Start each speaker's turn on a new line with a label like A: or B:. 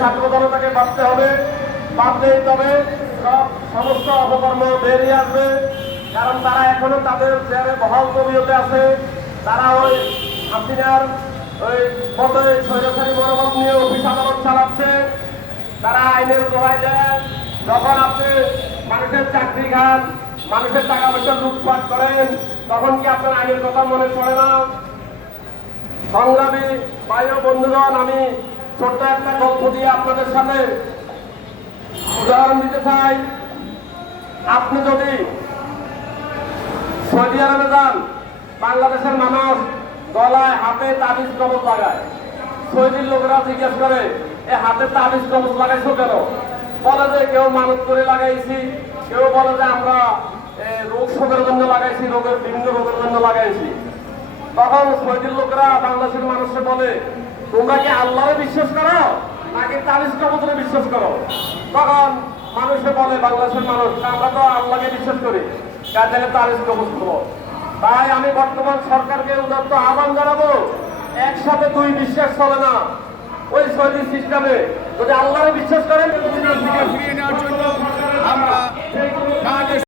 A: ছাত্র জনতাকে বাঁচতে হবে বাঁচলেই তবে সব সমস্ত অপকর্ম বেরিয়ে আসবে। কারণ তারা এখনও তাদের চেয়ারে বহাল কবিয়তে আছে। তারা ওই হাসিনার ওই মতো স্বৈরাচারী মনোভাব নিয়ে অফিস আদালত চালাচ্ছে। তারা আইনের দোহাই দেন যখন আপনি মানুষের চাকরি খান, মানুষের টাকা পয়সা লুটপাট করেন, তখন কি আপনার আইনের কথা মনে পড়ে না? সংগ্রামী বায়ু বন্ধুগণ, আমি ছোট্ট একটা গল্প দিয়ে আপনাদের সাথে উদাহরণ দিতে চাই। আপনি যদি সৌদি আরবে যান, বাংলাদেশের মানুষ গলায় হাতে তাবিজ কবজ লাগায়। সৌদির লোকরা জিজ্ঞেস করে, এ হাতে তাবিজ কবজ লাগাইছো কেন? বলে যে, কেউ মানত করে লাগাইছি। কেউ বলে যে, আমরা রোগ শোকের জন্য লাগাইছি, রোগের বিভিন্ন রোগের জন্য লাগাইছি। তখন সৌদির লোকরা বাংলাদেশের মানুষকে বলে তোমরা কি আল্লাহরে বিশ্বাস করো? নাকি তাবিজ কবজরে বিশ্বাস করো? তখন মানুষে বলে, বাংলাদেশের মানুষ আমরা তো আল্লাহকে বিশ্বাস করি। কাজে তাবিজ কবজ করব। তাই আমি বর্তমান সরকারকে উদাত্ত আহ্বান জানাব, একসাথে দুই বিশ্বাস চলে না। ওই সৌদি সিস্টেমে যদি আল্লাহরে বিশ্বাস করেন
B: ফিরিয়ে নেওয়ার জন্য